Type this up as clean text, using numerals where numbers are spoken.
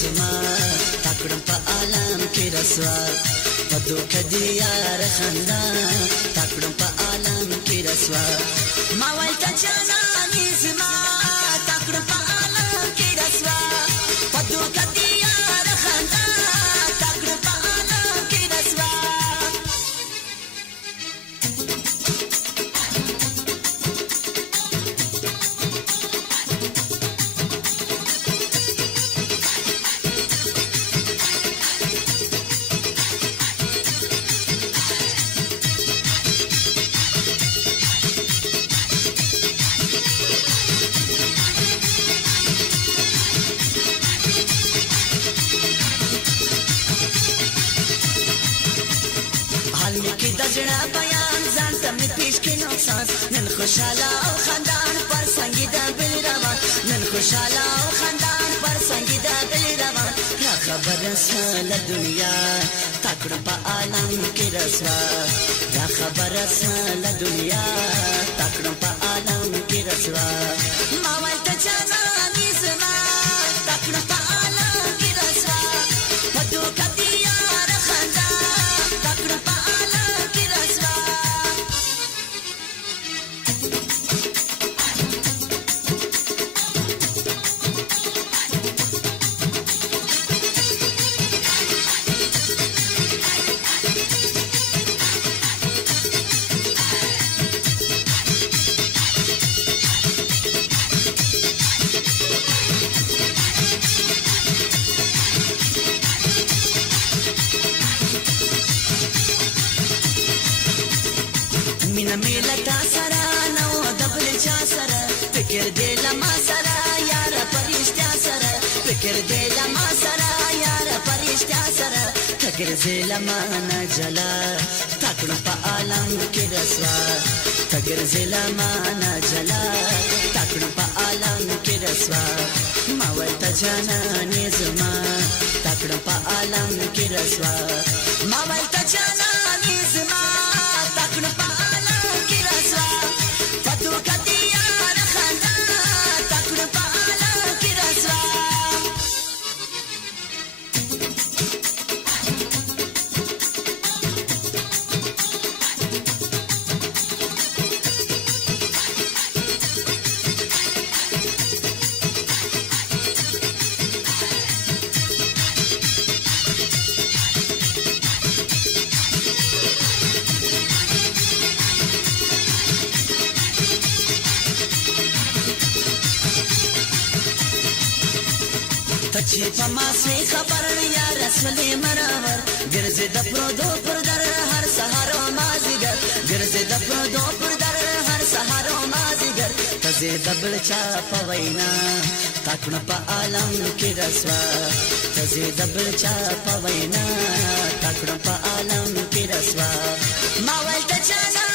زما تکړم په عالم کې رسوا پدو کدی یار خندا تکړم په عالم کې رسوا ما وای ته جانانې زما تکړم په عالم کې رسوا پدو کدی یار خندا تکړم په عالم کې رسوا کی دجړه بیان ځان ته می پیش کې نقصان نن خوشاله او خندان پر څنګه د بل روان نن خوشاله او خندان پر څنګه د بل روان یا خبر سره دنیا تکړه په عالم کې رسوا یا خبر سره دنیا تکړه په عالم کې رسوا ما وای ته جانانې زما تکړه په عالم کې رسوا پدو کدی یار خندا تکړه په مینا میلتا سرا نو دبل چا سرا فکر دے لما سرا یار پرشتیا سرا فکر دے لما سرا یار پرشتیا سرا فکر دے لما نجلا تکڑ پا عالم کی رسوا فکر دے لما نجلا تکڑ پا عالم کی رسوا ماولتا جانانی زما تکڑ پا عالم کی رسوا ماولتا جانانی زما تکڑ پا تچې په ما سوی خبر یا رسول مرور ګرځې د پردو پر در هر سهار او مازیګر ګرځې د پردو پر در هر سهار او مازیګر تزې د بل چا په وینا تکړه په عالم کې رسوا تزې د بل چا په وینا تکړه په عالم کې رسوا ما ولته جانا